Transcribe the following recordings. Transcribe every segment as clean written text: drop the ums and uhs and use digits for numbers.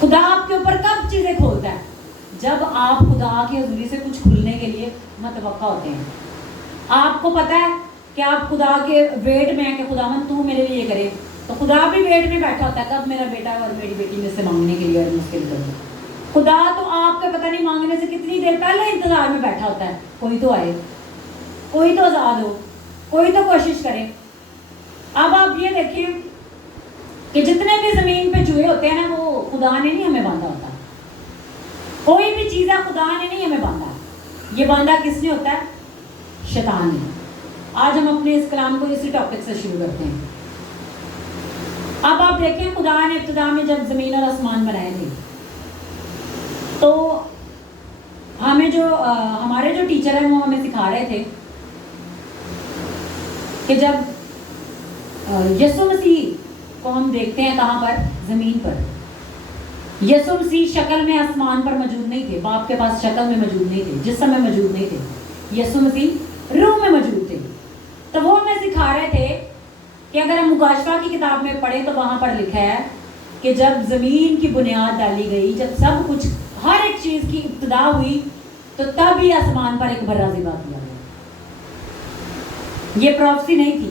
خدا آپ کے اوپر کب چیزیں کھولتا ہے؟ جب آپ خدا کی حضوری سے کچھ کھلنے کے لیے متوقع ہوتے ہیں. آپ کو پتہ ہے کہ آپ خدا کے ویٹ میں ہیں کہ خداوند تو میرے لیے یہ کرے, تو خدا بھی ویٹ میں بیٹھا ہوتا ہے کب میرا بیٹا اور میری بیٹی میں سے مانگنے کے لیے اور اس کے لیے. خدا تو آپ کا پتہ نہیں مانگنے سے کتنی دیر پہلے انتظار میں بیٹھا ہوتا ہے, کوئی تو آئے, کوئی تو آزاد ہو, کوئی تو کوشش کرے. اب آپ یہ دیکھیں کہ جتنے بھی زمین پہ چوہے ہوتے ہیں نا, وہ خدا نے نہیں ہمیں باندھا ہوتا. کوئی بھی چیز ہے خدا نے نہیں ہمیں باندھا, یہ باندھا کس نے ہوتا ہے؟ شیطان نے. آج ہم اپنے اس کلام کو اسی ٹاپک سے شروع کرتے ہیں. اب آپ دیکھیں خدا نے ابتدا میں جب زمین اور آسمان بنائے تھے, تو ہمیں جو ہمارے جو ٹیچر ہیں وہ ہمیں سکھا رہے تھے کہ جب یسوع مسیح کو ہم دیکھتے ہیں کہاں پر؟ زمین پر. یسوع مسیح شکل میں آسمان پر موجود نہیں تھے, باپ کے پاس شکل میں موجود نہیں تھے, جسم میں موجود نہیں تھے. یسوع مسیح روح میں موجود تھے. تو وہ ہمیں سکھا رہے تھے کہ اگر ہم مکاشفہ کی کتاب میں پڑھیں تو وہاں پر لکھا ہے کہ جب زمین کی بنیاد ڈالی گئی, جب سب کچھ ہر ایک چیز کی ابتدا ہوئی, تو تب ہی آسمان پر ایک برا زیبا کیا گیا. یہ پروفیسی نہیں تھی,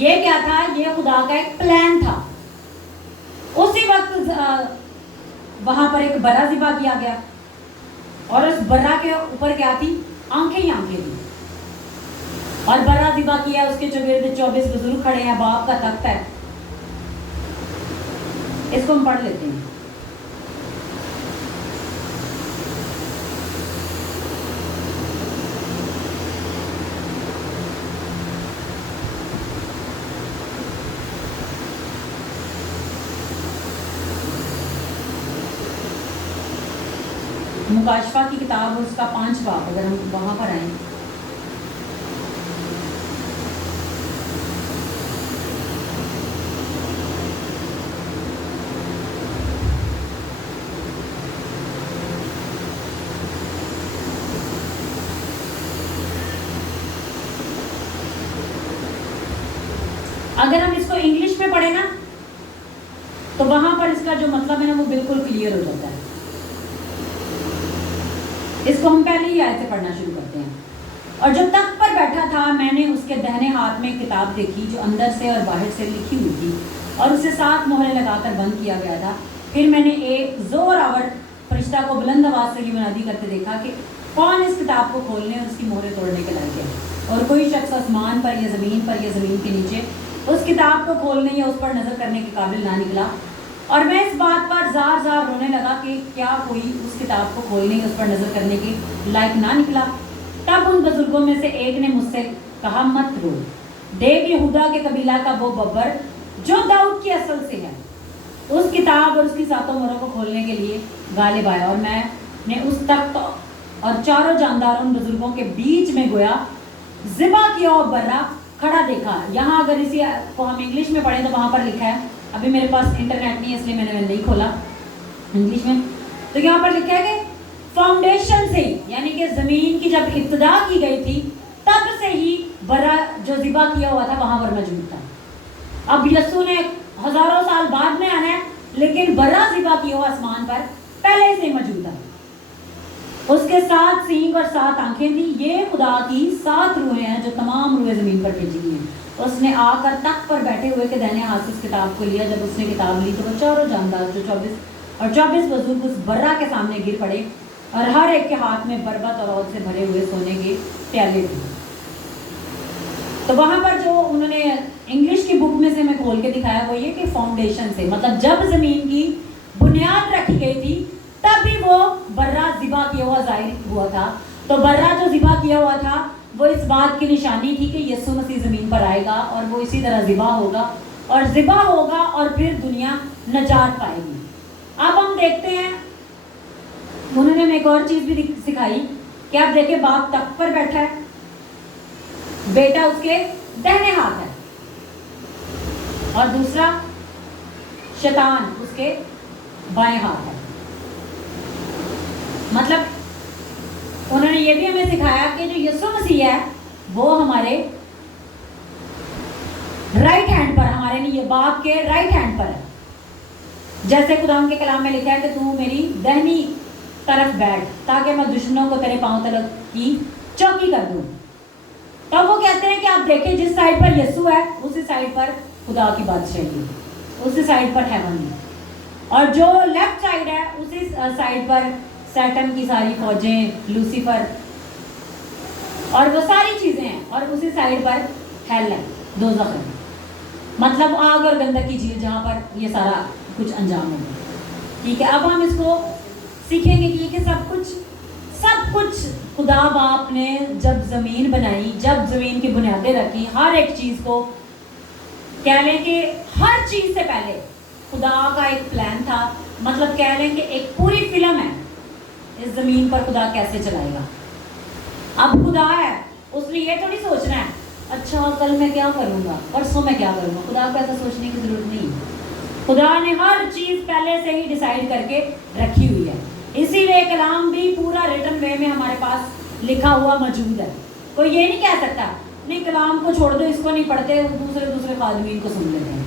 یہ کیا تھا؟ یہ خدا کا ایک پلان تھا. اسی وقت وہاں پر ایک برا ذبح کیا گیا, اور اس برا کے اوپر کیا تھی؟ آنکھیں ہی آنکھیں تھی. اور برا ذبح کیا, اس کے چوگرد 24 بزرگ کھڑے ہیں, باپ کا تخت ہے. اس کو ہم پڑھ لیتے ہیں. مکاشفہ کی کتاب اس کا 5 باب, اگر ہم وہاں پر آئیں. اگر ہم اس کو انگلش میں پڑھیں نا, تو وہاں پر اس کا جو مطلب ہے نا وہ بالکل کلیئر ہو جاتا ہے. اس کو ہم پہلے ہی آیت سے پڑھنا شروع کرتے ہیں. اور جو تخت پر بیٹھا تھا, میں نے اس کے دہنے ہاتھ میں کتاب دیکھی جو اندر سے اور باہر سے لکھی ہوئی تھی, اور اسے 7 مہریں لگا کر بند کیا گیا تھا. پھر میں نے ایک زور آور فرشتہ کو بلند آواز سے یہ منادی کرتے دیکھا کہ کون اس کتاب کو کھولنے اور اس کی مہریں توڑنے کے لائق ہے. اور کوئی شخص آسمان پر یا زمین کے نیچے اس کتاب کو کھولنے یا اس پر نظر کرنے کے قابل نہ نکلا. اور میں اس بات پر زار زار رونے لگا کہ کیا کوئی اس کتاب کو کھولنے یا اس پر نظر کرنے کے لائق نہ نکلا. تب ان بزرگوں میں سے ایک نے مجھ سے کہا, مت رو, دیکھ یہودا کے قبیلہ کا وہ ببر جو داؤد کی اصل سے ہے, اس کتاب اور اس کی 7 مہروں کو کھولنے کے لیے غالب آیا. اور میں نے اس تخت اور چاروں جانداروں ان بزرگوں کے بیچ میں گویا ذبح کیا اور برا کھڑا دیکھا. یہاں اگر اسی کو ہم انگلش میں پڑھیں تو وہاں پر لکھا ہے, ابھی میرے پاس انٹرنیٹ نہیں ہے اس لیے میں نے نہیں کھولا انگلش میں, تو یہاں پر لکھا ہے کہ فاؤنڈیشن سے, یعنی کہ زمین کی جب ابتدا کی گئی تھی تب سے ہی برا جو ذبح کیا ہوا تھا وہاں پر موجود تھا. اب یسوع نے ہزاروں سال بعد میں آنا ہے, لیکن برا ذبح کیا ہوا آسمان پر پہلے سے موجود تھا. اس کے 7 سینگ اور 7 آنکھیں تھیں. یہ خدا کی 7 روحیں ہیں جو تمام روحیں زمین پر بھیجی گئی ہیں. اس نے آ کر تخت پر بیٹھے ہوئے کے دہنے ہاتھ سے اس کتاب کو لیا. جب اس نے کتاب لی تو وہ چاروں جاندار جو 24 بزرگ اس برا کے سامنے گر پڑے, اور ہر ایک کے ہاتھ میں بربط اور عود سے بھرے ہوئے سونے کے پیالے تھے. تو وہاں پر جو انہوں نے انگلش کی بک میں سے میں کھول کے دکھایا وہ یہ کہ فاؤنڈیشن سے, مطلب جب زمین کی بنیاد رکھی گئی تھی تب بھی وہ برا ذبح کیا ہوا ظاہر ہوا تھا. تو برا جو ذبح کیا ہوا تھا وہ اس بات کی نشانی تھی کہ یسوع مسیح زمین پر آئے گا, اور وہ اسی طرح ذبح ہوگا اور پھر دنیا نجات پائے گی. اب ہم دیکھتے ہیں, انہوں نے ہمیں ایک اور چیز بھی سکھائی کہ آپ دیکھیں باپ تخت پر بیٹھا ہے, بیٹا اس کے دہنے ہاتھ ہے, اور دوسرا شیطان اس کے بائیں ہاتھ ہے. مطلب انہوں نے یہ بھی ہمیں سکھایا کہ جو یسوع مسیح ہے وہ ہمارے رائٹ ہینڈ پر, ہمارے لیے باپ کے رائٹ ہینڈ پر ہے, جیسے خدا کے کلام میں لکھا ہے کہ تو میری دہنی طرف بیٹھ تاکہ میں دشمنوں کو تیرے پاؤں تلک کی چوکی کر دوں. تب وہ کہتے ہیں کہ آپ دیکھیں جس سائڈ پر یسوع ہے اسی سائڈ پر خدا کی بادشاہی ہے, اسی سائڈ پر ہیون ہے, اور جو لیفٹ سائڈ ہے اسی سائڈ پر سیٹن کی ساری فوجیں, لوسیفر اور وہ ساری چیزیں ہیں, اور اسی سائڈ پر ہیل ہے, دوزخ ہے, مطلب آگ اور گندک کی جھیل جہاں پر یہ سارا کچھ انجام ہوگا. ٹھیک ہے, اب ہم اس کو سیکھیں گے کہ سب کچھ خدا باپ نے جب زمین بنائی, جب زمین کی بنیادیں رکھی, ہر ایک چیز کو کہہ لیں کہ ہر چیز سے پہلے خدا کا ایک پلان تھا. مطلب کہہ لیں کہ ایک پوری فلم ہے اس زمین پر خدا کیسے چلائے گا. اب خدا ہے, اس نے یہ تھوڑی سوچنا ہے اچھا کل میں کیا کروں گا, پرسوں میں کیا کروں گا. خدا کو ایسا سوچنے کی ضرورت نہیں. خدا نے ہر چیز پہلے سے ہی ڈیسائیڈ کر کے رکھی ہوئی ہے. اسی لیے کلام بھی پورا ریٹن وے میں ہمارے پاس لکھا ہوا موجود ہے. کوئی یہ نہیں کہہ سکتا نہیں کلام کو چھوڑ دو, اس کو نہیں پڑھتے, دوسرے خادمین کو سن لیتے ہیں.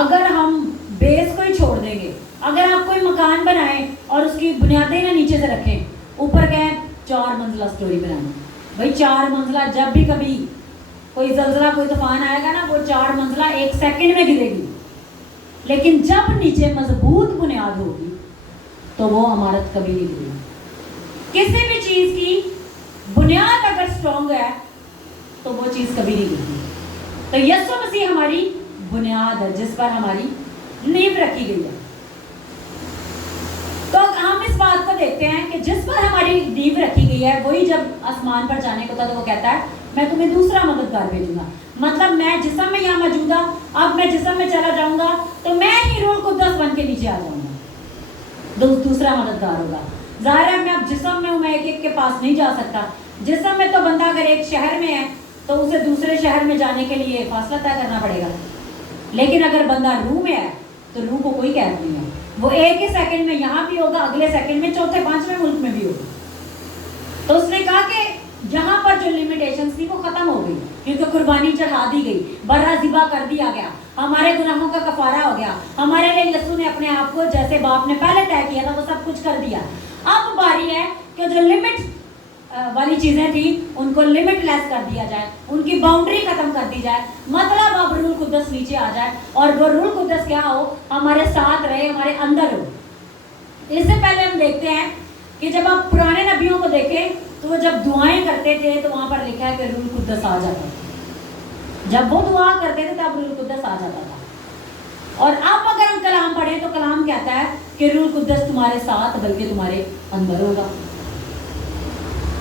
اگر ہم بیس کو ہی چھوڑ دیں گے, اگر آپ کوئی مکان بنائیں اور اس کی بنیادیں نہ نیچے سے رکھیں, اوپر کہیں 4 منزلہ سٹوری بنانا, بھائی 4 منزلہ جب بھی کبھی کوئی زلزلہ کوئی طوفان آئے گا نا وہ 4 منزلہ 1 سیکنڈ میں گرے گی, لیکن جب نیچے مضبوط بنیاد ہوگی تو وہ عمارت کبھی نہیں گرے گی. کسی بھی چیز کی بنیاد اگر اسٹرانگ ہے تو وہ چیز کبھی نہیں گرتی. تو یسوع مسیح ہماری بنیاد ہے جس پر ہماری نیو رکھی گئی ہے. تو ہم اس بات کو دیکھتے ہیں کہ جس پر ہماری نیو رکھی گئی ہے وہی جب آسمان پر جانے کو تھا تو وہ کہتا ہے میں تمہیں دوسرا مددگار بھیجوں گا. مطلب میں جسم میں یہاں موجود ہوں, اب میں جسم میں چلا جاؤں گا تو میں ہی روح القدس بن کے نیچے آ جاؤں گا, دوسرا مددگار ہوگا. ظاہر ہے میں اب جسم میں ہوں, میں ایک کے پاس نہیں جا سکتا. جسم میں تو بندہ اگر ایک شہر میں ہے تو اسے دوسرے شہر میں جانے کے لیے فاصلہ طے کرنا پڑے گا, لیکن اگر بندہ روح میں ہے تو روح کو کوئی قید نہیں ہے, وہ ایک ہی سیکنڈ میں یہاں بھی ہوگا, اگلے سیکنڈ میں چوتھے 5ویں ملک میں بھی ہوگا. تو اس نے کہا کہ یہاں پر جو لمیٹیشنز تھی وہ ختم ہو گئی کیونکہ قربانی چڑھا دی گئی, برا ذبح کر دیا گیا, ہمارے گناہوں کا کفارہ ہو گیا. ہمارے لیے یسوع نے اپنے آپ کو جیسے باپ نے پہلے طے کیا تھا وہ سب کچھ کر دیا. اب باری ہے کہ جو لمٹ والی چیزیں تھیں ان کو لمٹ لیس کر دیا جائے, ان کی باؤنڈری ختم کر دی جائے. مطلب اب روح القدس نیچے آ جائے اور وہ روح القدس کیا ہو, ہمارے ساتھ رہے, ہمارے اندر ہو. اس سے پہلے ہم دیکھتے ہیں کہ جب آپ پرانے نبیوں کو دیکھیں تو وہ جب دعائیں کرتے تھے تو وہاں پر لکھا ہے کہ روح القدس آ جاتا تھا. جب وہ دعا کرتے تھے تب روح القدس آ جاتا تھا. اور اب اگر ہم کلام پڑھیں تو کلام کہتا ہے کہ روح القدس تمہارے ساتھ بلکہ تمہارے اندر ہوگا.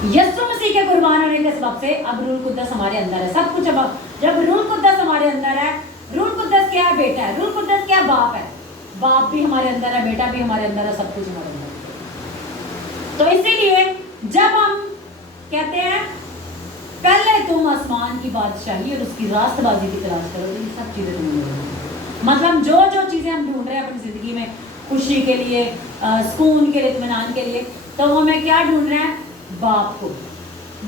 یسوع مسیح کے قربان ہونے کے سبب سے اب روح القدس ہمارے اندر ہے. سب کچھ اب جب روح القدس ہمارے اندر ہے, روح القدس کیا ہے, بیٹا ہے. روح القدس کیا باپ ہے, باپ بھی ہمارے اندر ہے, بیٹا بھی ہمارے اندر ہے, سب کچھ ہمارے اندر ہے. تو اسی لیے جب ہم کہتے ہیں پہلے تم آسمان کی بادشاہی اور اس کی راست بازی کی تلاش کرو تو یہ سب چیزیں تمہیں ملیں گی. مطلب جو چیزیں ہم ڈھونڈ رہے ہیں اپنی زندگی میں, خوشی کے لیے, سکون کے لیے, اطمینان کے لیے, تو ہمیں کیا ڈھونڈ رہے ہیں, باپ کو.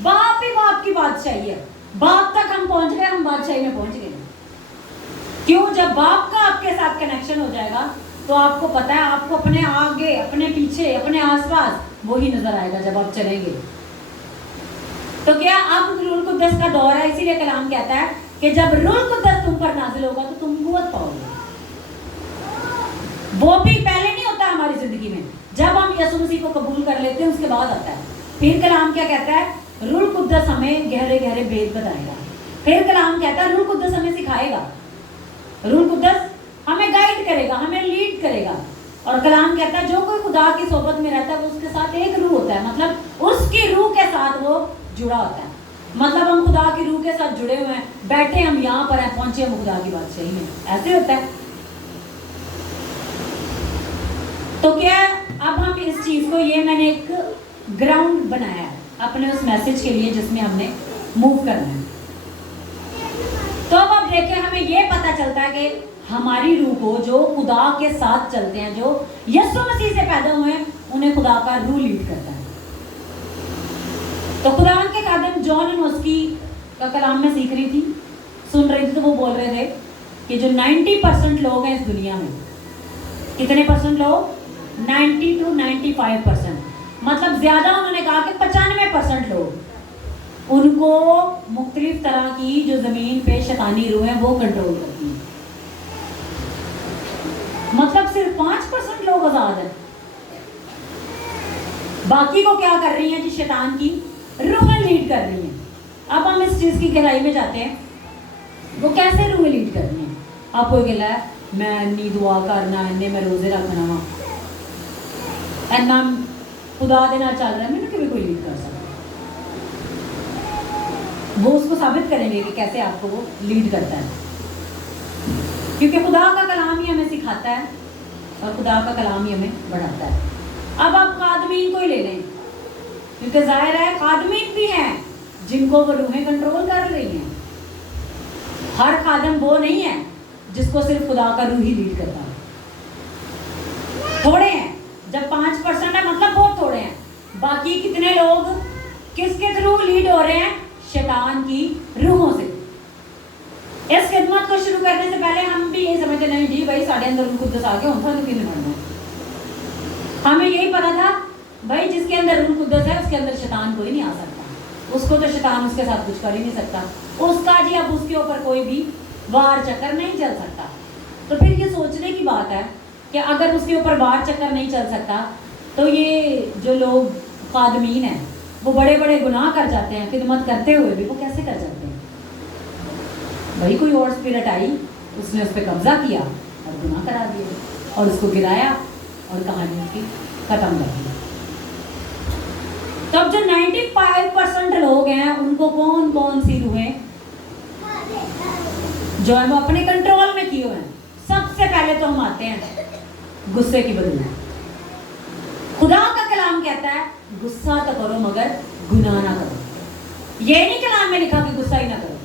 باپ ہی باپ کی بادشاہی ہے. باپ تک ہم پہنچ گئے, ہم بادشاہی میں پہنچ گئے. کیوں؟ جب باپ کا آپ کے ساتھ کنیکشن ہو جائے گا تو آپ کو پتا ہے آپ کو اپنے آگے, اپنے پیچھے, اپنے آس پاس وہی نظر آئے گا جب آپ چلیں گے. تو کیا اب روح القدس کا دور ہے, اسی لیے کلام کہتا ہے کہ جب روح القدس تم پر نازل ہوگا تو تم قوت پاؤ گے. وہ بھی پہلے نہیں ہوتا ہماری زندگی میں, جب ہم یسوع مسیح کو قبول کر لیتے ہیں اس کے بعد آتا ہے. پھر کلام کیا کہتا ہے, روح القدس ہمیں گہرے گہرے بھید بتائے گا. پھر کلام کہتا ہے روح القدس ہمیں سکھائے گا, روح القدس ہمیں گائیڈ کرے گا, ہمیں لیڈ کرے گا. اور کلام کہتا ہے جو کوئی خدا کی صحبت میں رہتا ہے وہ اس کے ساتھ ایک روح ہوتا ہے, مطلب اس کی روح کے ساتھ وہ جڑا ہوتا ہے. مطلب ہم خدا کی روح کے ساتھ جڑے ہوئے ہیں, بیٹھے ہم یہاں پر ہیں, پہنچے ہم خدا کی بادشاہی میں, ایسے ہوتا ہے. تو کیا اب ہم اس چیز کو, یہ میں نے ایک گراؤنڈ بنایا ہے اپنے اس میسج کے لیے جس میں ہم نے موو کرنا ہے. تو اب آپ دیکھیں ہمیں یہ پتہ چلتا ہے کہ ہماری روح کو جو خدا کے ساتھ چلتے ہیں, جو یسوع مسیح سے پیدا ہوئے ہیں, انہیں خدا کا روح لیڈ کرتا ہے. تو خدا کے خادم جان نوسکی کا کلام میں سیکھ رہی تھی, سن رہی تھی, تو وہ بول رہے تھے کہ جو 90% لوگ ہیں اس دنیا میں कितने परसेंट लोग? 90 to 95%। मतलब ज्यादा उन्होंने कहा कि 95% लोग, उनको मुख्तलिफ तरह की जो जमीन पे शैतानी रूह है वो कंट्रोल करती है। मतलब सिर्फ 5% लोग आजाद हैं, बाकी को क्या कर रही हैं कि शैतान की रूहें लीड कर रही हैं। अब हम इस चीज की गहराई में जाते हैं, वो कैसे रूहें लीड कर रही हैं। आपको कहला है मैं इन्नी दुआ करना, इन्ने मैं रोजे रखना वा, इन्ना खुदा दे नाल चल रहा है, मैंने कभी कोई लीड कर सकता। वो उसको साबित करेंगे कि कैसे आपको वो लीड करता है, क्योंकि खुदा का कलाम ही हमें सिखाता है और खुदा का कलाम ही हमें बढ़ाता है। अब आप खादमीन को ही ले लें, क्योंकि जाहिर है खादमीन भी हैं जिनको वो रूहें कंट्रोल कर रही हैं। हर खादम वो नहीं है जिसको सिर्फ खुदा का रूह ही लीड करता है, थोड़े हैं। जब 5% है मतलब बहुत थोड़े हैं। बाकी कितने लोग किसके थ्रू लीड हो रहे हैं? शैतान की रूहों से। इस खिदमत को शुरू करने से पहले हम भी यही समझते नहीं जी भाई साढ़े अंदर रूह कुद्दस आ गया, उनका तो किन्हें बनना है। हमें यही पता था भाई जिसके अंदर रूह कुद्दस है उसके अंदर शैतान कोई नहीं आ सकता, उसको तो शैतान उसके साथ कुछ कर ही नहीं सकता, उसका जी अब उसके ऊपर कोई भी वार चक्कर नहीं चल सकता। तो फिर ये सोचने की बात है कि अगर उसके ऊपर वार चक्कर नहीं चल सकता तो ये जो लोग खादमीन हैं वो बड़े बड़े गुनाह कर जाते हैं, खिदमत करते हुए भी वो कैसे कर जाते हैं? भाई कोई और स्पिरिट आई, उसने उस पर कब्जा किया और गुनाह करा दिया और उसको गिराया और कहानी उसकी खत्म कर दी। तब जो 95% लोग हैं उनको कौन कौन सी रूहें जो है वो अपने कंट्रोल में किए हुए हैं? सबसे पहले तो हम आते हैं गुस्से की बदौलत। खुदा का कलाम कहता है गुस्सा तो करो मगर गुनाह ना करो। ये नहीं कलाम में लिखा कि गुस्सा ही ना करो।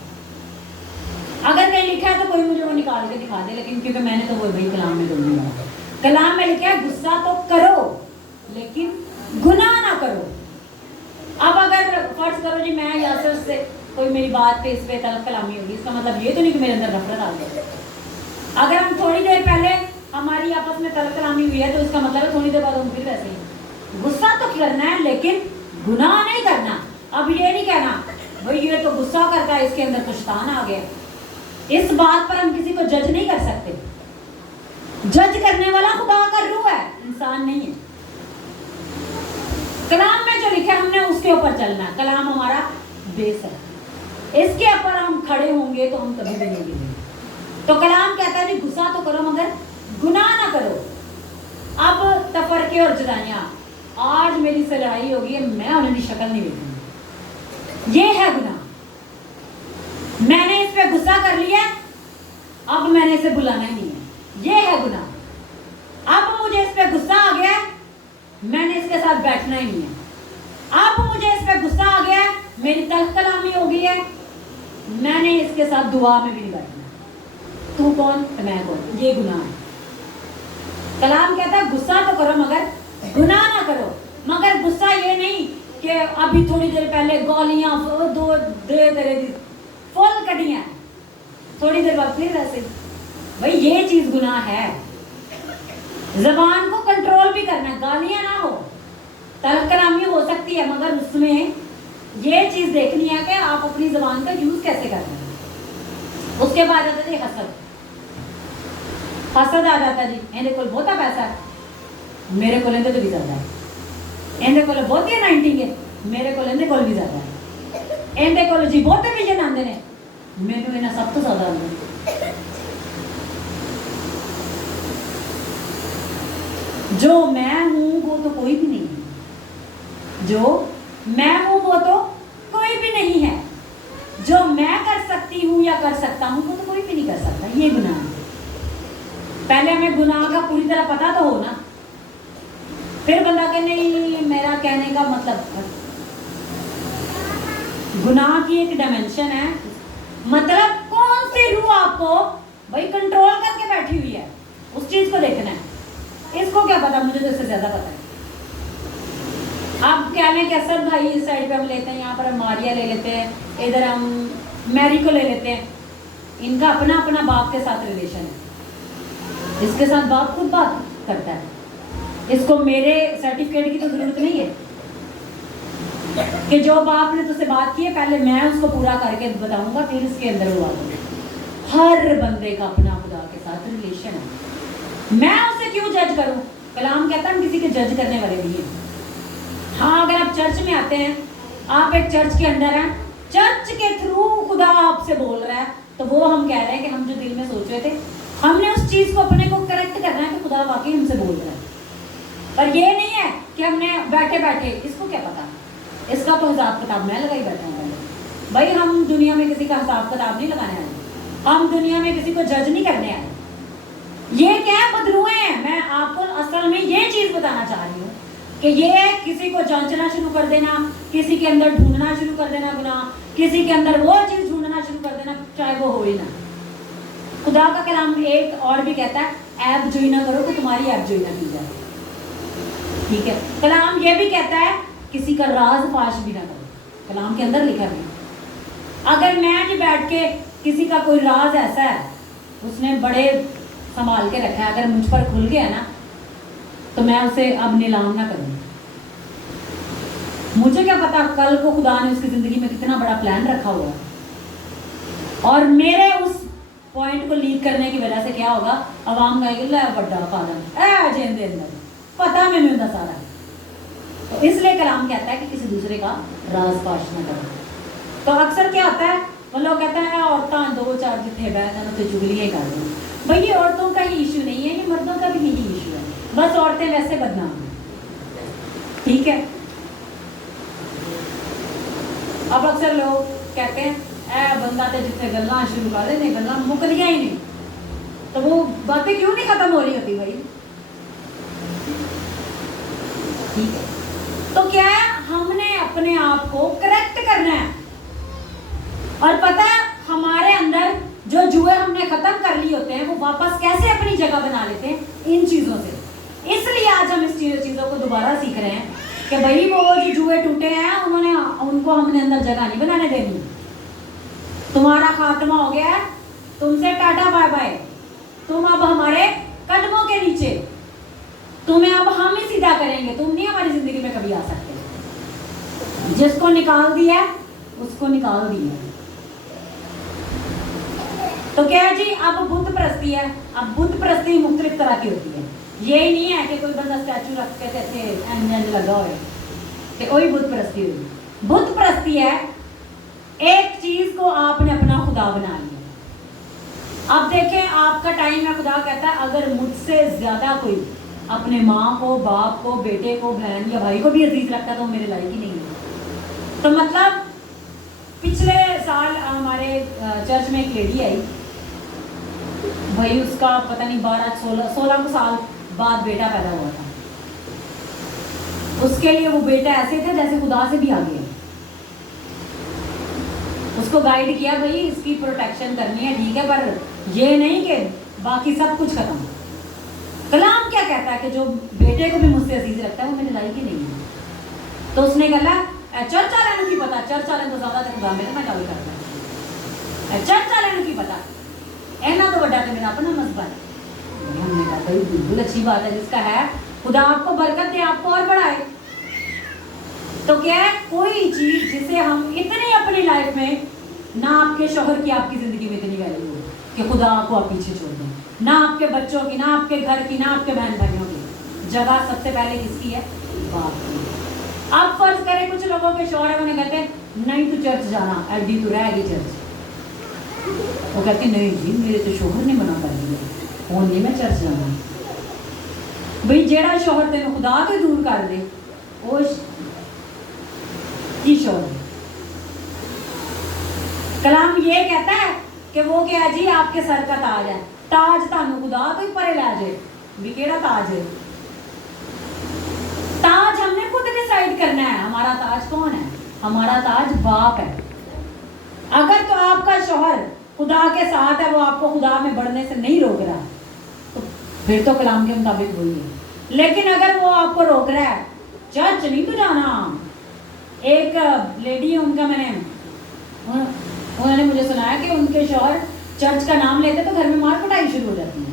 अगर कहीं लिखा है तो कोई मुझे वो निकाल के दिखा दे, लेकिन क्योंकि मैंने तो वो भाई कलाम में ढूंढ लिया। कलाम में लिखा है गुस्सा तो करो लेकिन गुनाह ना करो। अब अगर फर्ज करो जी मैं यासर से कोई मेरी बात पे इस पे तलब कलामी होगी, इसका मतलब ये तो नहीं कि मेरे अंदर नफरत आ गई। अगर हम थोड़ी देर पहले हमारी आपस में तलब कलामी हुई है तो इसका मतलब है थोड़ी देर बाद हम फिर वैसे ही। गुस्सा तो करना है लेकिन गुनाह नहीं करना। अब ये नहीं कहना भाई ये तो गुस्सा करता है इसके अंदर तो शैतान आ गया। इस बात पर हम किसी को जज नहीं कर सकते। जज करने वाला खुदा का रूह है, इंसान नहीं है। कलाम में जो लिखा है हमने उसके ऊपर चलना है। कलाम हमारा बेस है, इसके ऊपर हम खड़े होंगे तो हम कभी भी नहीं गिरेंगे। तो कलाम कहता है जी गुस्सा तो करो मगर गुनाह ना करो। अब तफरके और जुदाइयां, आज मेरी से लड़ाई होगी, मैं उन्हें शक्ल नहीं देखूंगी, ये है गुनाह। मैंने इस पे गुस्सा कर लिया, अब मैंने इसे बुलाना ही नहीं है, ये है गुनाह। अब मुझे इस पे गुस्सा आ गया, मैंने इसके साथ बैठना ही नहीं है। अब मुझे इस पे गुस्सा आ गया, मेरी तल्ख कलामी हो गई है, मैंने इसके साथ दुआ में भी नहीं बैठना। तू कौन तो मैं कौन, ये गुनाह है। कलाम कहता है गुस्सा तो करो मगर गुनाह ना करो। मगर गुस्सा ये नहीं कि अभी थोड़ी देर पहले गोलियां दो दे तेरे फुल कटियां, थोड़ी देर बाद फिर वैसे। भाई ये चीज गुनाह है। जबान को कंट्रोल भी करना है, गालियां ना हो, तल्ख कलामी हो सकती है मगर उसमें ये चीज देखनी है कि आप अपनी जबान का यूज कैसे कर रहे हैं। उसके बाद आता है हसद। हसद आ जाता जी, इहदे कोल बहुता पैसा है, मेरे को इहदे तो भी ज्यादा है, इहदे कोल बहुती नाइंटिंग है, मेरे को इहदे कोल भी ज्यादा है, इहदे कोल जी बहुते विजन आंदे ने, मैनू इन्हां सब तो ज्यादा आंदे। जो मैं हूं वो तो कोई भी नहीं है, जो मैं हूं वो तो कोई भी नहीं है, जो मैं कर सकती हूं या कर सकता हूं वो तो कोई भी नहीं कर सकता। ये गुनाह है। पहले हमें गुनाह का पूरी तरह पता तो हो ना, फिर बंदा कहे नहीं मेरा कहने का मतलब। गुनाह की एक डायमेंशन है, मतलब कौन सी रूह आपको भाई कंट्रोल करके बैठी हुई है, उस चीज को देखना है। इसको क्या पता, मुझे तो इससे ज्यादा पता है। आप कह लें कि असद भाई इस साइड पे हम लेते हैं, यहाँ पर हम मारिया ले लेते हैं, इधर हम मैरी को ले लेते हैं, इनका अपना अपना बाप के साथ रिलेशन है, इसके साथ बाप खुद बात करता है, इसको मेरे सर्टिफिकेट की तो जरूरत नहीं है कि जो बाप ने तुझसे बात की है पहले मैं उसको पूरा करके बताऊंगा फिर उसके अंदर हुआ। हर बंदे का अपना खुदा के साथ रिलेशन है, मैं उसे क्यों जज करूं? कलाम कहता है हम किसी के जज करने वाले नहीं हैं। हाँ, अगर आप चर्च में आते हैं, आप एक चर्च के अंदर हैं, चर्च के थ्रू खुदा आपसे बोल रहा है, तो वो हम कह रहे हैं कि हम जो दिल में सोच रहे थे हमने उस चीज़ को अपने को करेक्ट करना है कि खुदा वाकई हमसे बोल रहा है। पर ये नहीं है कि हमने बैठे बैठे इसको क्या पता, इसका तो हिसाब किताब मैं लगाई बैठा हूँ। पहले भाई हम दुनिया में किसी का हिसाब किताब नहीं लगाने आए, हम दुनिया में किसी को जज नहीं करने आए। ये क्या है, बदरुए हैं। मैं आपको असल में ये चीज़ बताना चाह रही हूँ कि ये किसी को जांचना शुरू कर देना, किसी के अंदर ढूंढना शुरू कर देना गुनाह, किसी के अंदर वो चीज़ ढूंढना शुरू कर देना चाहे वो हो ही ना। खुदा का कलाम एक और भी कहता है ऐब जोई ना करो तो तुम्हारी ऐब जोई ना की जाए, ठीक है। कलाम ये भी कहता है किसी का राज फाश भी ना करो, कलाम के अंदर लिखा है। अगर मैं भी बैठ के किसी का कोई राज ऐसा है उसने बड़े संभाल के रखा है, अगर मुझ पर खुल गया ना तो मैं उसे अब नीलाम ना करूँ। मुझे क्या पता कल को खुदा ने उसकी ज़िंदगी में कितना बड़ा प्लान रखा हुआ है, और मेरे उस पॉइंट को लीक करने की वजह से क्या होगा, आवाम कहेगी लै बड़ा फादम ऐ जेंदे अंदर पता मैंने उनका सारा। तो इसलिए कलाम कहता है कि किसी दूसरे का राज फाश ना करो। तो अक्सर क्या होता है, वो लोग कहते हैं औरतें दो चार जितने बैठे तो चुगलियाँ कर दो। भाई ये औरतों का ही इशू नहीं है, ये मर्दों का भी यही इशू है, बस औरतें वैसे बदनाम हैं, ठीक है। अब अक्सर लोग कहते हैं ऐ बंदा तो जितने गल्ला शुरू कर देने गल्ला मुकदियाँ ही नहीं, तो वो बातें क्यों नहीं खत्म हो रही होती भाई, ठीक है। तो क्या है, हमने अपने आप को करेक्ट करना है, और पता है हमारे अंदर जो जुए हमने खत्म कर लिए होते हैं वो वापस कैसे अपनी जगह बना लेते हैं, इन चीज़ों से। इसलिए आज हम इस चीज़ों को दोबारा सीख रहे हैं कि भाई वो जो जुए टूटे हैं उनको हमने अंदर जगह नहीं बनाने देनी। तुम्हारा खात्मा हो गया है, तुमसे टाटा बाय बाय, तुम अब हमारे कदमों के नीचे, तुम्हें अब हम ही सीधा करेंगे, तुम नहीं हमारी जिंदगी में कभी आ सकते। जिसको निकाल दिया उसको निकाल दिया। तो क्या है जी, अब बुत परस्ती है। अब बुत परस्ती मुख्तलिफ तरह की होती है, यही नहीं है कि कोई बंदा स्टैचू रख के ऐसे एंज लगा हो कि कोई बुत परस्ती होगी। बुत परस्ती है एक चीज को आपने अपना खुदा बना लिया। अब देखें आपका टाइम है, खुदा कहता है अगर मुझसे ज्यादा कोई अपने माँ को, बाप को, बेटे को, बहन या भाई को भी अजीज रखता है तो मेरे लायक ही नहीं है। तो मतलब पिछले साल हमारे चर्च में एक लेडी आई, भाई उसका पता नहीं 12-16 साल बाद बेटा पैदा हुआ था। उसके लिए वो बेटा ऐसे थे जैसे खुदा से भी आगे है। उसको गाइड किया भाई इसकी प्रोटेक्शन करनी है, ठीक है, पर ये नहीं कि बाकी सब कुछ खत्म। कलाम क्या कहता है कि जो बेटे को भी मुझसे अजीज रखता है वो मेरे लायक ही नहीं है। तो उसने कहा चर्च वाले की पता, चर्च वाले तो ज्यादा खुदा मेरे मैं क्या करता है, चर्च वाले की पता ऐना तो बड़ा मेरा अपना मसबा है। हमने कहा भाई बिल्कुल अच्छी बात है, जिसका है खुदा आपको बरकत दे, आपको और बढ़ाए। तो क्या है, कोई चीज जिसे हम इतनी अपनी लाइफ में, ना आपके शोहर की आपकी जिंदगी में इतनी वैल्यू हो कि खुदा आपको आप पीछे छोड़ दें, ना आपके बच्चों की, ना आपके घर की, ना आपके बहन भाइयों की। जगह सबसे पहले किसकी है? बाप की। आप फर्ज करें कुछ लोगों के शोहर है, उन्हें कहते हैं नहीं तू चर्च जाना, एडी तू रहेगी चर्च। वो कहते नहीं जी मेरे तो शोहर ने मना कर दिया, फोन नहीं मैं चर्च जाना। भाई जेड़ा शोहर तेन खुदा तो दूर कर दे वो की शोहर। कलाम ये कहता है कि वो क्या जी आपके सर का ताज है, ताज तानू खुदा तो ही परे लै जाए भी केड़ा ताज है। ताज हमने खुद डिसाइड करना है, हमारा ताज कौन है? हमारा ताज बाप है। अगर तो आपका शोहर खुदा के साथ है, वो आपको खुदा में बढ़ने से नहीं रोक रहा, तो फिर तो कलाम के मुताबिक वही है। लेकिन अगर वो आपको रोक रहा है चर्च नहीं तो जाना। एक लेडी है, उनका उन्होंने मुझे सुनाया कि उनके शौहर चर्च का नाम लेते तो घर में मार कुटाई शुरू हो जाती है।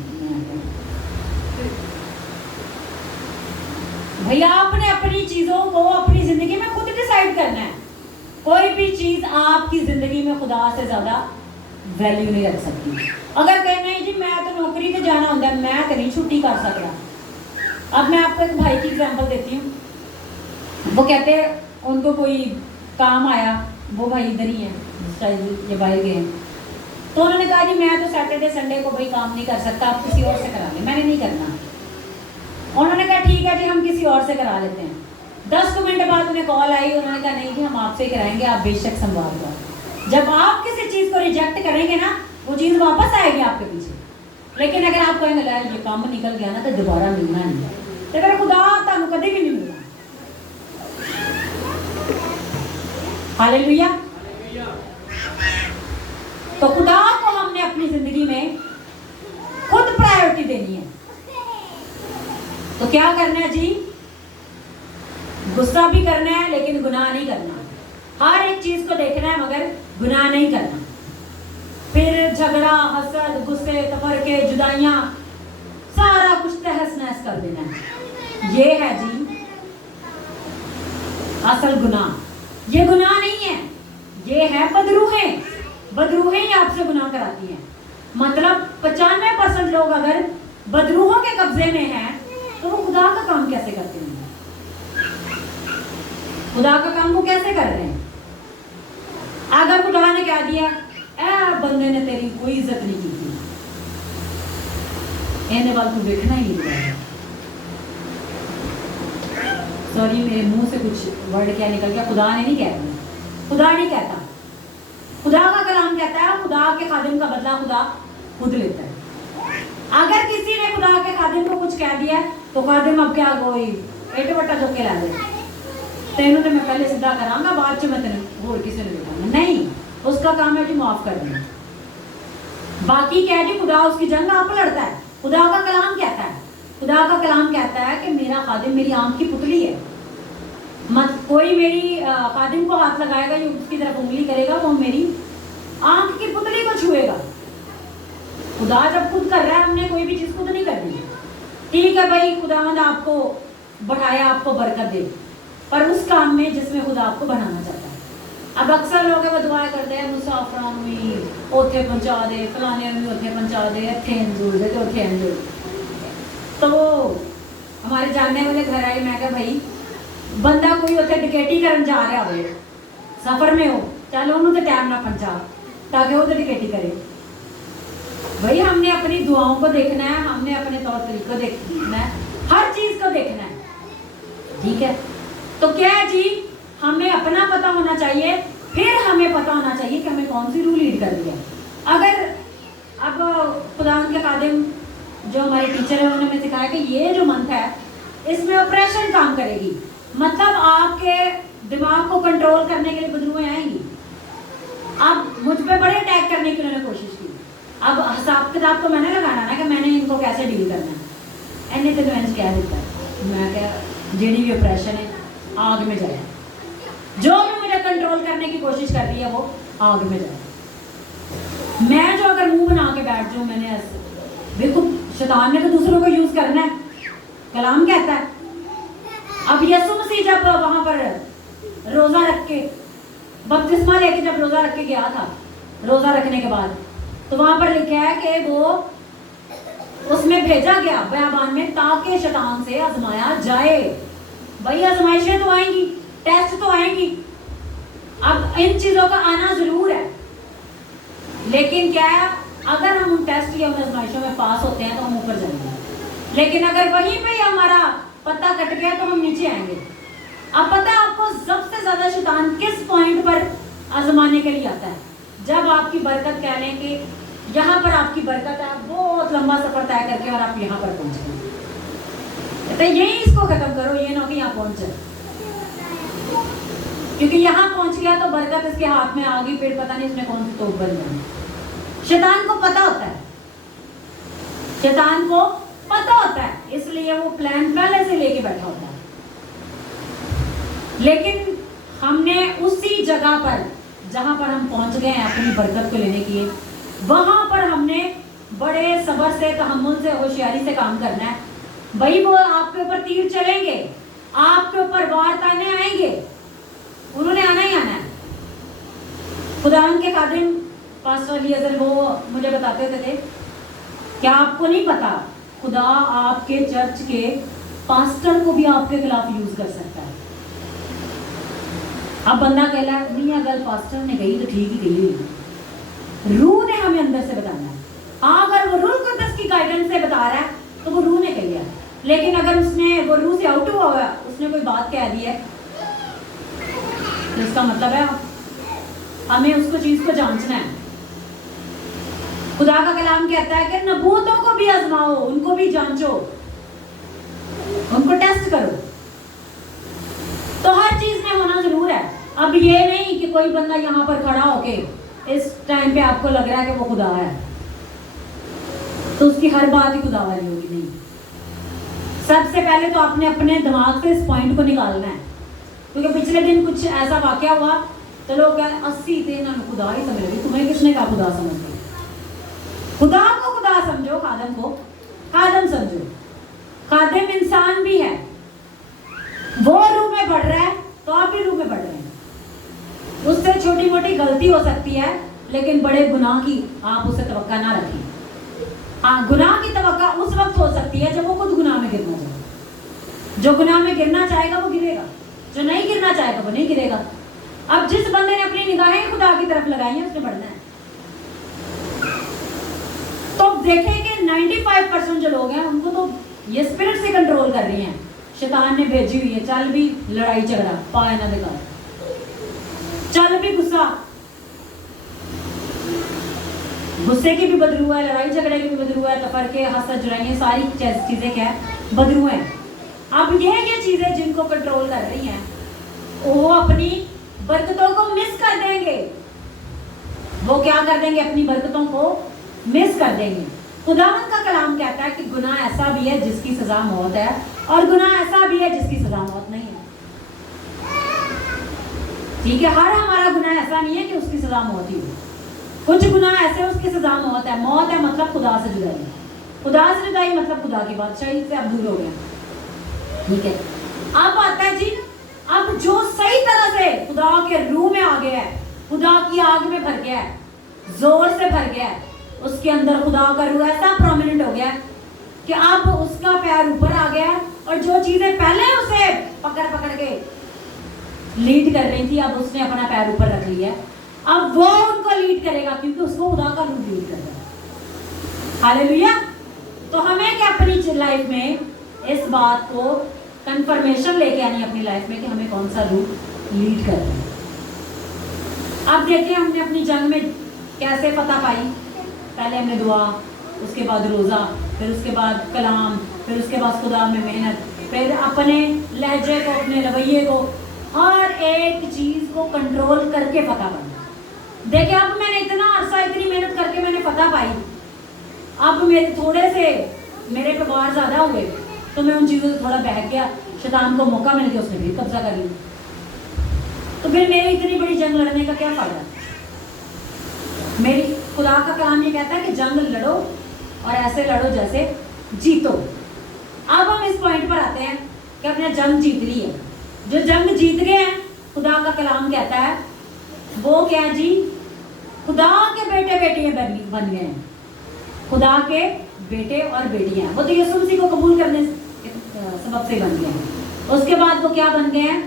भैया आपने अपनी चीज़ों को अपनी ज़िंदगी में खुद डिसाइड करना है। कोई भी चीज़ आपकी ज़िंदगी में खुदा से ज़्यादा वैल्यू नहीं रख सकती। अगर कहना है जी मैं तो नौकरी पे जाना होता है, मैं तो नहीं छुट्टी कर सकता। अब मैं आपको एक भाई की एग्जांपल देती हूँ। वो कहते हैं उनको कोई काम आया, वो भाई इधर ही है, शायद ये बाहर गए हैं, तो उन्होंने कहा जी मैं तो सैटरडे संडे को भाई काम नहीं कर सकता, आप किसी और से करा लें। मैंने नहीं करना। उन्होंने कहा ठीक है जी हम किसी और से करा लेते हैं। 10 मिनट बाद उन्हें कॉल आई, उन्होंने कहा नहीं जी हम आपसे ही कराएंगे, आप बेशक संभाल दो। जब आप किसी चीज़ को रिजेक्ट करेंगे ना, वो चीज़ वापस आएगी आपके पीछे। लेकिन अगर आप कहेंगे यार ये काम निकल गया ना तो दोबारा मिलना नहीं, तो अगर खुदा तुम कभी भी नहीं मिलना। हालेलुया। तो खुदा को हमने अपनी जिंदगी में खुद प्रायोरिटी देनी है। तो क्या करना है जी? गुस्सा भी करना है लेकिन गुनाह नहीं करना। हर एक चीज को देखना है मगर गुनाह नहीं करना। फिर झगड़ा, हसद, गुस्से, तफरके, जुदाइयां, सारा कुछ तहस नहस कर देना है। ये है जी असल गुनाह। ये गुनाह नहीं है, ये है बदरूहें। बदरूहें ही आपसे गुनाह कराती हैं। मतलब 95% लोग अगर बदरूहों के कब्जे में हैं तो वो खुदा का काम कैसे करते हैं? खुदा का काम वो कैसे कर रहे हैं? अगर खुदा ने क्या दिया, ए बंदे ने तेरी कोई इज्जत नहीं की थी, एने वाल तू देखना ही नहीं। सॉरी मेरे मुंह से कुछ वर्ड क्या निकल गया, खुदा ने नहीं कहता। खुदा नहीं कहता, खुदा का कलाम कहता है खुदा के खादिम का बदला खुदा खुद लेता है। अगर किसी ने खुदा के खादिम को कुछ कह दिया तो खादिम अब क्या कोई एट बट्टा चुक के ला दे, तेनों तो मैं पहले सीधा करांगा, बाद च मैं तेन होर किसी ने देखा नहीं। उसका काम है कि माफ कर देना। बाकी क्या है जी, खुदा उसकी जंग आप लड़ता है। खुदा का कलाम कहता है, खुदा का कलाम कहता है कि मेरा खादिम मेरी आंख की पुतली है। मत कोई मेरी खादिम को हाथ लगाएगा या उसकी तरफ उंगली करेगा, वो मेरी आंख की पुतली को छुएगा। खुदा जब खुद कर रहा है, हमने कोई भी चीज खुद नहीं करनी। ठीक है भाई, खुदावंद आपको बढ़ाया, आपको बरकत दे, पर उस काम में जिसमें खुदा आपको बढ़ाना चाहता है। अब अक्सर लोग वो दुआ करते हैं मुसाफरां भी ओथे पहुंचा दे, फलाने भी ओथे पहुंचा दे, इत्थे अंजूर दे तो ओथे अंजूर। तो हमारे जानने वाले घर आए, मैं कहा भाई बंदा कोई उसे डिकेटी करन जा रहा हो, सफर में हो, चलो उन्होंने तो टाइम ना पहुंचा ताकि वो तो डिकेटी करे। भाई हमने अपनी दुआओं को देखना है, हमने अपने तौर तरीकों देखना है, हर चीज को देखना है। ठीक है, तो क्या है जी, हमें अपना पता होना चाहिए, फिर हमें पता होना चाहिए कि हमें कौन सी रूल लीड कर रही है। अगर अब खुदा के खादिम जो हमारे टीचर है उन्होंने हमें सिखाया कि ये जो मंथ है इसमें ऑपरेशन काम करेगी, मतलब आपके दिमाग को कंट्रोल करने के लिए बदरूहें आएंगी। अब मुझ पे बड़े अटैक करने की उन्होंने कोशिश की। अब हिसाब किताब तो मैंने लगाना ना कि मैंने इनको कैसे डील करना है। एने तो मैंने कह देता है, मैं क्या जेडी भी ऑपरेशन है आग में जाए, जो भी मुझे कंट्रोल करने की कोशिश कर रही है वो आग में जाए। मैं जो अगर मुंह बना के बैठ जाऊँ, मैंने देखो शैतान ने तो दूसरों को यूज करना है, कलाम कहता है। अब यीशु मसीह जब वहां पर रोजा रख के बपतिस्मा लेके जब रोजा रख के गया था, रोजा रखने के बाद तो वहां पर लिखा है कि वो उसमें भेजा गया बयाबान में ताकि शैतान से आजमाया जाए। भाई आजमाइशें तो आएंगी, टेस्ट तो आएंगी। अब इन चीजों का आना जरूर है, लेकिन क्या है, अगर हम उन टेस्ट या उन आजमाइशों में पास होते हैं तो हम ऊपर जाएंगे, लेकिन अगर वहीं पे हमारा पत्ता कट गया तो हम नीचे आएंगे। अब पता है आपको सबसे ज्यादा शैतान किस पॉइंट पर आजमाने के लिए आता है? जब आपकी बरकत कह लें कि यहाँ पर आपकी बरकत है, आप बहुत लंबा सफर तय करके और आप यहाँ पर पहुंच गए, तो यही इसको खत्म करो, ये ना कि यहाँ पहुंच जाए, क्योंकि यहाँ पहुंच गया तो बरकत इसके हाथ में आ गई, फिर पता नहीं इसने कौन सी तोप बन जाए। शैतान को पता होता है, शैतान को पता होता है, इसलिए वो प्लान पहले से लेके बैठा होता है। लेकिन हमने उसी जगह पर जहां पर हम पहुंच गए हैं अपनी बरकत को लेने के लिए, वहां पर हमने बड़े सब्र से, तहम्मुल से, होशियारी से काम करना है। भाई वो आपके ऊपर तीर चलेंगे, आपके ऊपर वार ताने आएंगे, उन्होंने आना ही आना है। खुदावन के खादिम पास्टर अलीअज़र वो मुझे बताते थे कि आपको नहीं पता, खुदा आपके चर्च के पास्टर को भी आपके खिलाफ यूज कर सकता है। अब बंदा कह रहा है नहीं, अगर पास्टर ने कही तो ठीक ही कही, रूह ने हमें अंदर से बताना है। अगर वो रूह कुद्दस की गाइडेंस से बता रहा है तो वो रूह ने कही है, लेकिन अगर उसने वो रूह से आउट हुआ है, उसने कोई बात कह दी है, तो इसका मतलब है हमें उसको चीज को जांचना है। खुदा का कलाम कहता है कि नबूतों को भी आजमाओ, उनको भी जांचो, उनको टेस्ट करो। तो हर चीज में होना जरूर है। अब ये नहीं कि कोई बंदा यहाँ पर खड़ा होके इस टाइम पे आपको लग रहा है कि वो खुदा है तो उसकी हर बात ही खुदा वाली होगी, नहीं। सबसे पहले तो आपने अपने दिमाग से इस पॉइंट को निकालना है, क्योंकि पिछले दिन कुछ ऐसा वाकया हुआ तो लोग कहे 80 थे ना खुदा ही समझ रही, तुम्हें किसने कहा खुदा समझ रही? खुदा को खुदा समझो, खादम को खादम समझो। खादिम इंसान भी है, वो रूह में बढ़ रहा है तो आप भी रूह में बढ़ रहे हैं। उससे छोटी मोटी गलती हो सकती है, लेकिन बड़े गुनाह की आप उसे तवक्का ना रखें। हाँ, गुनाह की तवक्का उस वक्त हो सकती है जब वो खुद गुनाह में गिरना चाहे। जो गुनाह में गिरना चाहेगा वो गिरेगा, जो नहीं गिरना चाहेगा वो नहीं गिरेगा। अब जिस बंदे ने अपनी निगाहें खुदा की तरफ लगाई हैं उसने बढ़ना है। तो देखें कि 95% जो लोग हैं उनको तो ये स्पिरिट से कंट्रोल कर रही हैं, शैतान ने भेजी हुई है। चल भी लड़ाई झगड़ा पाए ना दिखा, चल भी गुस्सा, गुस्से की भी बदरू है, लड़ाई झगड़े की भी बदरू है, तफरके हसद जुराइयां सारी चीजें क्या है, बदरू है। अब ये चीजें जिनको कंट्रोल कर रही हैं वो अपनी बरकतों को मिस कर देंगे। वो क्या कर देंगे? अपनी बरकतों को मिस कर देंगे। खुदावंद का कलाम कहता है कि गुनाह ऐसा भी है जिसकी सजा मौत है, और गुनाह ऐसा भी है जिसकी सजा मौत नहीं है। ठीक है, हर हमारा गुनाह ऐसा नहीं है कि उसकी सजा मौत ही हो। कुछ गुनाह ऐसे उसकी सजा मौत है। मौत है मतलब खुदा से जुदाई, खुदा से जुदाई मतलब खुदा की बादशाही से अब दूर हो गया। ठीक है, अब आता है जी, अब जो सही तरह से खुदा के रूह में आ गया है, खुदा की आग में भर गया है, जोर से भर गया है, उसके अंदर खुदा का रूह ऐसा प्रोमिनेंट हो गया है कि अब उसका पैर ऊपर आ गया है, और जो चीजें पहले उसे पकड़ पकड़ के लीड कर रही थी अब उसने अपना पैर ऊपर रख लिया है। अब वो उनको लीड करेगा क्योंकि उसको खुदा का रूह लीड कर रहा है। हालेलुया। तो हमें क्या अपनी लाइफ में इस बात को कंफर्मेशन लेके आनी अपनी लाइफ में कि हमें कौन सा रूह लीड कर रहा है। अब देखिए हमने अपनी जंग में कैसे फतह पाई। पहले हमने दुआ, उसके बाद रोज़ा, फिर उसके बाद कलाम, फिर उसके बाद खुदा में मेहनत, फिर अपने लहजे को, अपने रवैये को, हर एक चीज़ को कंट्रोल करके फतह पाई। देखिए अब मैंने इतना अरसा इतनी मेहनत करके मैंने फतह पाई, अब मेरे थोड़े से मेरे पे वार ज़्यादा हुए तो मैं उन चीज़ों से थोड़ा बहक गया, शैतान को मौका मिल गया, उसने भी कब्जा कर लिया। तो फिर मेरे इतनी बड़ी जंग लड़ने का क्या फ़ायदा? मेरी खुदा का कलाम ये कहता है कि जंग लड़ो और ऐसे लड़ो जैसे जीतो। अब हम इस पॉइंट पर आते हैं कि अपने जंग जीत ली है। जो जंग जीत गए हैं, खुदा का कलाम कहता है वो क्या जी, खुदा के बेटे बेटियां बन गए हैं। खुदा के बेटे और बेटियां, वो तो यीशु मसीह को कबूल करने सबब से बन गए हैं। उसके बाद वो क्या बन गए हैं?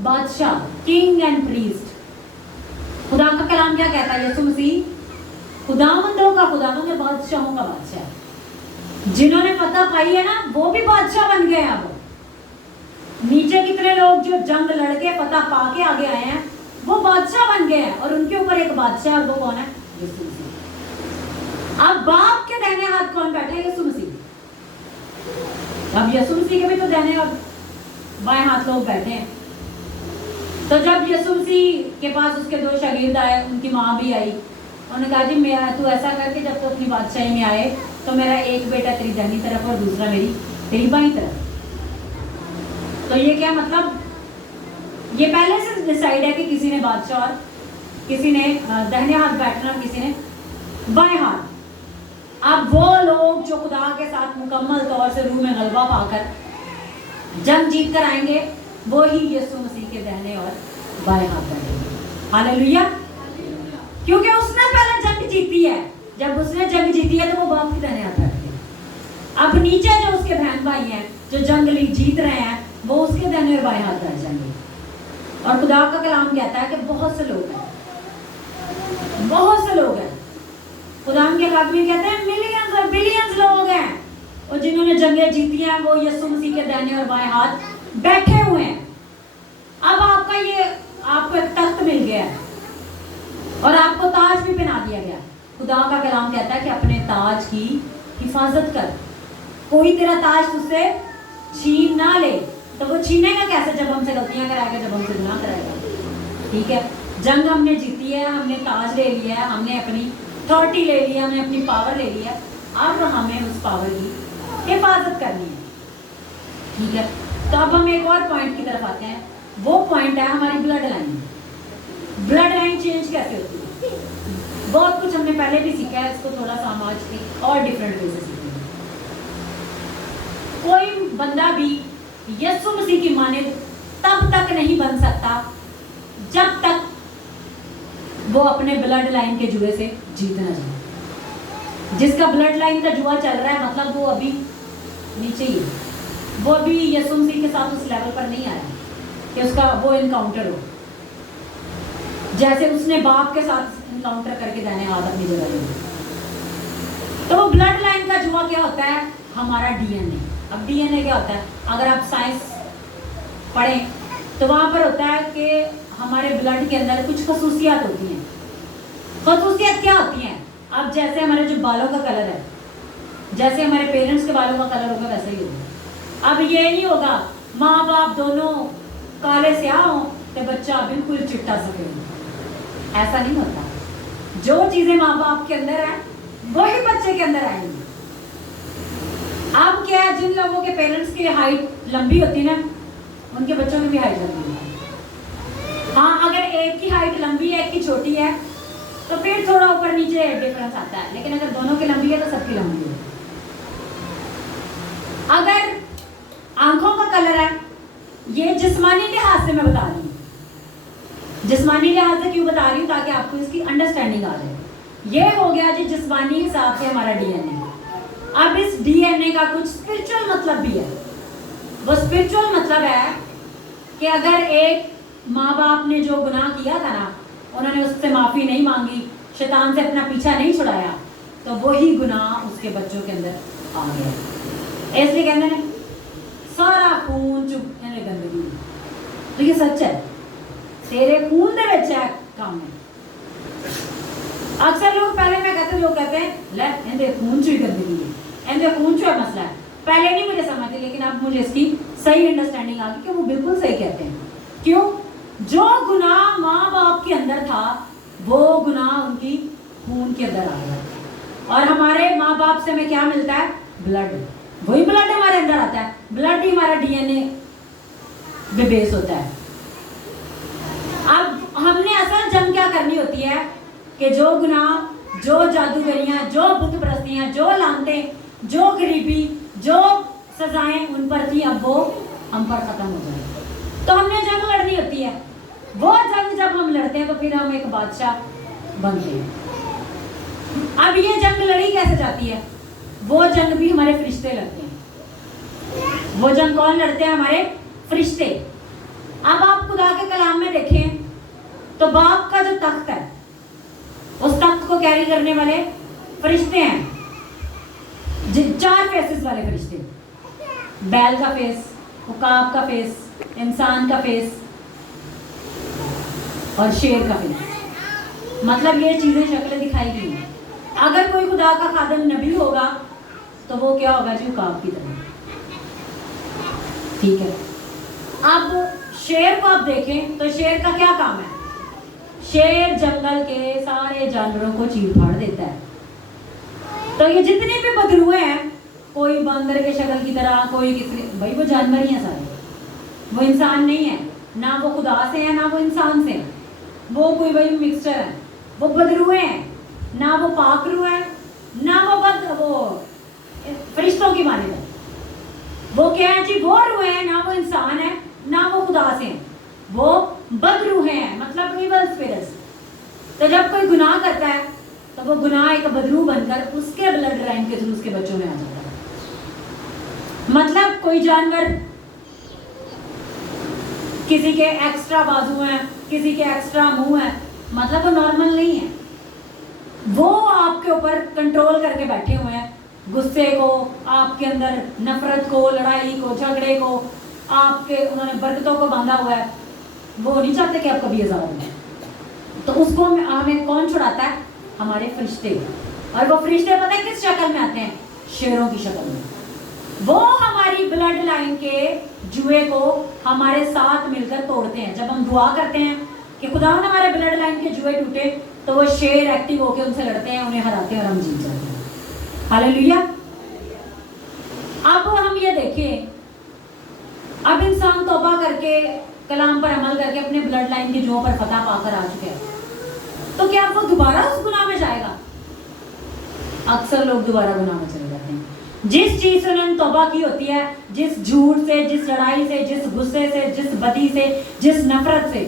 बादशाह, किंग एंड प्रीस्ट। खुदा का कलाम क्या कहता है? यीशु मसीह खुदावंदों का खुदावंद है, बादशाहों का बादशाह। जिन्होंने फतह पाई है ना, वो भी बादशाह बन गए हैं। अब नीचे कितने लोग जो जंग लड़के फतह पा के आगे आए हैं वो बादशाह बन गए हैं, और उनके ऊपर एक बादशाह, और वो कौन है? यीशु मसीह। अब बाप के दाहिने हाथ कौन बैठे? यीशु मसीह। अब यीशु मसीह के भी तो दाहिने और बाएं हाथ लोग बैठे हैं। तो जब यीशु मसीह के पास उसके दो शागिर्द आए, उनकी माँ भी आई, उन्होंने कहा जी मेरा तू ऐसा करके जब तो अपनी बादशाही में आए तो मेरा एक बेटा तेरी दाहिनी तरफ और दूसरा मेरी तेरी बाईं तरफ। तो ये क्या मतलब? ये पहले से डिसाइड है कि किसी ने बादशाह और किसी ने दाहिने हाथ बैठना, किसी ने बाएं हाथ। अब वो लोग जो खुदा के साथ मुकम्मल तौर से रूह में गलबा पाकर जंग जीत कर आएंगे वो ही यीशु मसीह के दाहिने और बाएं हाथ बैठेंगे। हालेलुया। क्योंकि उसने पहले जंग जीती है। जब उसने जंग जीती है तो वो बाप के दाहिने हाथ बैठेंगे। अब नीचे जो उसके बहन भाई हैं जो जंग जीत रहे हैं वो उसके दाहिने और बाएं हाथ बैठ जाएंगे। और खुदा का कलाम कहता है कि बहुत से लोग हैं, बहुत से लोग हैं, खुदा के हक में कहते हैं मिलियंस और बिलियंस लोग हैं और जिन्होंने जंगें जीती हैं वो यीशु मसीह के दाहिने और बाएं हाथ बैठे हुए हैं। अब आपको एक तख्त मिल गया है और आपको ताज भी पहना दिया गया। खुदा का कलाम कहता है कि अपने ताज की हिफाजत कर, कोई तेरा ताज तुझसे छीन ना ले। तो वो छीनेगा कैसे? जब हमसे गलतियां कराएगा, जब हमसे गुनाह कराएगा। ठीक है, जंग हमने जीती है, हमने ताज ले लिया है, हमने अपनी अथॉरिटी ले लिया, हमने अपनी पावर ले लिया। अब हमें उस पावर की हिफाजत करनी है। ठीक है, तो अब हम एक और पॉइंट की तरफ आते हैं। वो पॉइंट है हमारी blood line. Blood line change कैसे होती है? बहुत कुछ हमने पहले भी सीखा है, इसको थोड़ा सा हम आज और डिफरेंट वे से सीखेंगे। कोई बंदा भी यीशु मसीह की माने तब तक नहीं बन सकता जब तक वो अपने ब्लड लाइन के जुए से जीत ना जाए। जिसका ब्लड लाइन का जुआ चल रहा है मतलब वो अभी नीचे ही है, वो अभी यीशु मसीह के साथ उस लेवल पर नहीं आया कि उसका वो इनकाउंटर हो, जैसे उसने बाप के साथ इनकाउंटर करके दाहिने हाथ अपनी जगह ले लिया। तो वो ब्लड लाइन का जुआ क्या होता है? हमारा डीएनए। अब डीएनए क्या होता है? अगर आप साइंस पढ़ें तो वहां पर होता है कि हमारे ब्लड के अंदर कुछ खसूसियात होती हैं। खसूसियत क्या होती हैं? अब जैसे हमारे जो बालों का कलर है, जैसे हमारे पेरेंट्स के बालों का कलर होगा वैसे ही होगा। अब ये नहीं होगा माँ बाप दोनों काले स्याह हो तो बच्चा बिल्कुल चिट्टा सफेद, ऐसा नहीं होता। जो चीजें माँ बाप के अंदर है वही बच्चे के अंदर आएंगी। अब क्या है, जिन लोगों के पेरेंट्स की हाइट लंबी होती है ना, उनके बच्चों की भी हाइट लंबी है। हाँ, अगर एक की हाइट लंबी है एक की छोटी है तो फिर थोड़ा ऊपर नीचे डिफरेंस आता है, लेकिन अगर दोनों की लंबी है तो सबकी लंबी है। अगर आंखों का कलर है, ये जिस्मानी लिहाज से मैं बता रही हूँ। जिस्मानी लिहाज से क्यों बता रही हूँ? ताकि आपको इसकी अंडरस्टैंडिंग आ जाए। ये हो गया जी जिस्मानी हिसाब से हमारा डीएनए। अब इस डीएनए का कुछ स्पिरिचुअल मतलब भी है। वो स्पिरिचुअल मतलब है कि अगर एक माँ बाप ने जो गुनाह किया था ना, उन्होंने उससे माफी नहीं मांगी, शैतान से अपना पीछा नहीं छुड़ाया, तो वही गुनाह उसके बच्चों के अंदर आ गया। इसलिए कहते हैं सारा खून चुप गंदगी। तो ये सच है, तेरे खून दे विच है काम है। अक्सर लोग पहले मैं कहते लोग कहते हैं ले इनके खून चुई गंदगी है, इनके खून चुई मसला है। पहले नहीं मुझे समझती, लेकिन अब मुझे इसकी सही अंडरस्टैंडिंग आ गई कि वो बिल्कुल सही कहते हैं। क्यों? जो गुनाह माँ बाप के अंदर था वो गुनाह उनकी खून के अंदर आ गया। और हमारे माँ बाप से हमें क्या मिलता है? ब्लड। वही ब्लड हमारे अंदर आता है। ब्लड ही हमारा डीएनए पे बेस होता है। अब हमने असल जंग क्या करनी होती है कि जो गुनाह, जो जादूगरियां, जो बुत परस्तियां, जो लानते, जो गरीबी, जो सजाएं उन पर थी, अब वो हम पर खत्म हो जाए। तो हमने जंग लड़नी होती है। वो जंग जब हम लड़ते हैं तो फिर हम एक बादशाह बनते हैं। अब ये जंग लड़ी कैसे जाती है? वो जंग भी हमारे फरिश्ते लड़ते हैं। वो जंग कौन लड़ते हैं? हमारे फरिश्ते। अब आप खुदा के कलाम में देखें तो बाप का जो तख्त है, उस तख्त को कैरी करने वाले फरिश्ते हैं, 4 फेसेस वाले फरिश्ते। बैल का फेस, उकाब का फेस, इंसान का फेस और शेर का फेस। मतलब ये चीजें शक्लें दिखाई गई हैं। अगर कोई खुदा का खादम नबी होगा तो वो क्या होगा जी? उकाब की तरह। ठीक है, अब शेर को आप देखें तो शेर का क्या काम है? शेर जंगल के सारे जानवरों को चीर फाड़ देता है। तो ये जितने भी बदरुए हैं, कोई बंदर के शक्ल की तरह, कोई किसी, भाई वो जानवर ही हैं सारे, वो इंसान नहीं है। ना वो खुदा से है ना वो इंसान से है। वो कोई भाई मिक्सचर है, वो बदरुए हैं। ना वो पाकरू है ना वो फरिश्तों की माने है। वो क्या है जी, वो रूहें हैं, ना वो इंसान है ना वो खुदा से हैं, वो बदरूहें हैं, मतलब इवल स्पिरिट्स। तो जब कोई गुनाह करता है तो वो गुनाह एक बदरू बनकर उसके ब्लड लाइन के थ्रू उसके बच्चों में आ जाता है। मतलब कोई जानवर, किसी के एक्स्ट्रा बाजू हैं, किसी के एक्स्ट्रा मुंह है, मतलब वो नॉर्मल नहीं है, वो आपके ऊपर कंट्रोल करके बैठे हुए हैं, गुस्से को, आपके अंदर नफरत को, लड़ाई को, झगड़े को, आपके उन्होंने बरकतों को बांधा हुआ है। वो नहीं चाहते कि आप कभी आजाद हो। तो उसको हमें कौन छुड़ाता है? हमारे फरिश्ते। और वो फरिश्ते पता है किस शक्ल में आते हैं? शेरों की शक्ल में। वो हमारी ब्लड लाइन के जुए को हमारे साथ मिलकर तोड़ते हैं। जब हम दुआ करते हैं कि खुदा हमारे ब्लड लाइन के जुए टूटे, तो वो शेर एक्टिव होकर उनसे लड़ते हैं, उन्हें हराते हैं और हम जीत जाते हैं। हालेलुया। अब हम ये देखें, अब इंसान तौबा करके, कलाम पर अमल करके अपने ब्लड लाइन के जुओं पर फतह पाकर आ चुके हैं, तो क्या वो दोबारा उस गुनाह में जाएगा? अक्सर लोग दोबारा गुनाह में चले जाते हैं। जिस चीज से उन्होंने तौबा की होती है, जिस झूठ से, जिस लड़ाई से, जिस गुस्से से, जिस बदी से, जिस नफरत से,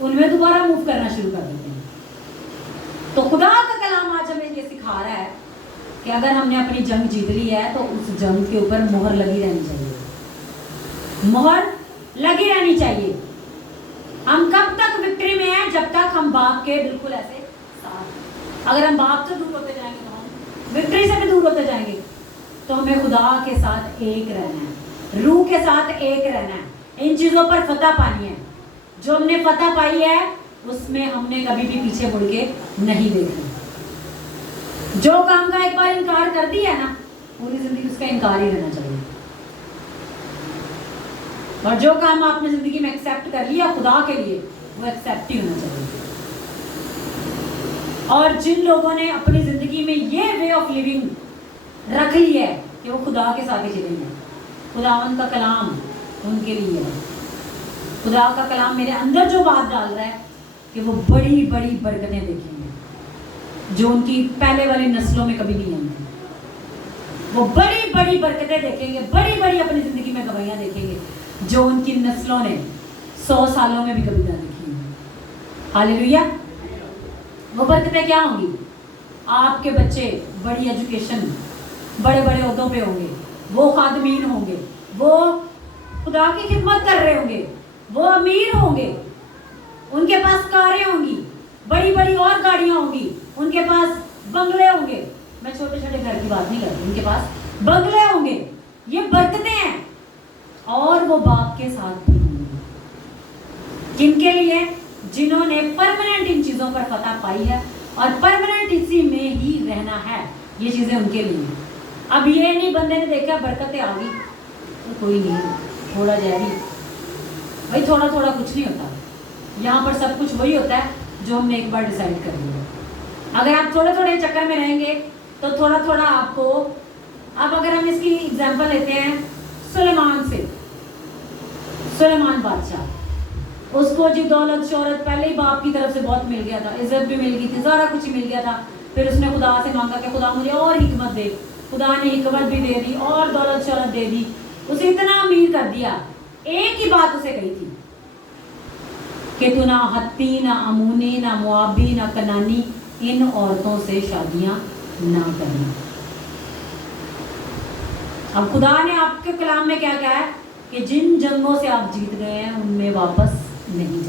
उनमें दोबारा मूव करना शुरू कर देते हैं। तो खुदा का कलाम आज हमें ये सिखा रहा है कि अगर हमने अपनी जंग जीत ली है तो उस जंग के ऊपर मोहर लगी रहनी चाहिए, मोहर लगी रहनी चाहिए। हम कब तक विक्ट्री में हैं? जब तक हम बाप के बिल्कुल ऐसे साथ। अगर हम बाप से दूर होते जाएंगे तो हम विक्ट्री से भी दूर होते जाएंगे। तो हमें खुदा के साथ एक रहना है, रूह के साथ एक रहना है, इन चीजों पर फतह पानी है। जो हमने फतह पाई है उसमें हमने कभी भी पीछे मुड़ के नहीं देखना। जो काम का एक बार इनकार कर दिया ना, पूरी जिंदगी उसका इनकार ही रहना चाहिए। और जो काम आपने जिंदगी में एक्सेप्ट कर लिया खुदा के लिए, वो एक्सेप्ट ही होना चाहिए। और जिन लोगों ने अपनी जिंदगी में ये वे ऑफ लिविंग रख ली है कि वो खुदा के साथ ही चलेंगे, खुदावन का कलाम उनके लिए है। खुदा का कलाम मेरे अंदर जो बात डाल रहा है कि वो बड़ी बड़ी बरकतें देखेंगे जो उनकी पहले वाली नस्लों में कभी नहीं आई थी। वो बड़ी बड़ी बरकतें देखेंगे, बड़ी बड़ी अपनी जिंदगी में गवाहियां देखेंगे जो उनकी नस्लों ने 100 सालों में भी कभी ना देखी। हालेलुया। वो बरकतें क्या होंगी? आपके बच्चे बड़ी एजुकेशन, बड़े बड़े ओहदों पे होंगे, वो खादमीन होंगे, वो खुदा की खिदमत कर रहे होंगे, वो अमीर होंगे, उनके पास कारें होंगी, बड़ी बड़ी और गाड़ियां होंगी, उनके पास बंगले होंगे। मैं छोटे छोटे घर की बात नहीं कर रही, उनके पास बंगले होंगे। ये बरकतें हैं। और वो बाप के साथ भी होंगे। किनके लिए? जिन्होंने परमानेंट इन चीजों पर फतह पाई है और परमानेंट इसी में ही रहना है। ये चीजें उनके लिए। अब ये नहीं बंदे ने देखा बरकतें आ गई तो कोई नहीं, थोड़ा जारी भाई, थोड़ा थोड़ा कुछ नहीं होता। यहाँ पर सब कुछ वही होता है जो हमने एक बार डिसाइड कर लिया। अगर आप थोड़े थोड़े चक्कर में रहेंगे तो थोड़ा थोड़ा आपको, अब अगर हम इसकी एग्जांपल लेते हैं सुलेमान से, सुलेमान बादशाह, उसको जी दौलत शोहरत पहले ही बाप की तरफ से बहुत मिल गया था, इज्जत भी मिल गई थी, सारा कुछ ही मिल गया था। फिर उसने खुदा से मांगा कि खुदा मुझे और हिकमत दे। खुदा ने हिकमत भी दे दी और दौलत शोहरत दे दी, उसे इतना अमीर कर दिया। एक ही बात उसे कही थी कि तू ना हत्ती, ना अमूनी, ना मुआबी, ना कनानी, इन औरतों से शादियां ना करना। अब खुदा ने आपके कलाम में क्या कहा है कि जिन जंगों से आप जीत गए हैं उनमें वापस नहीं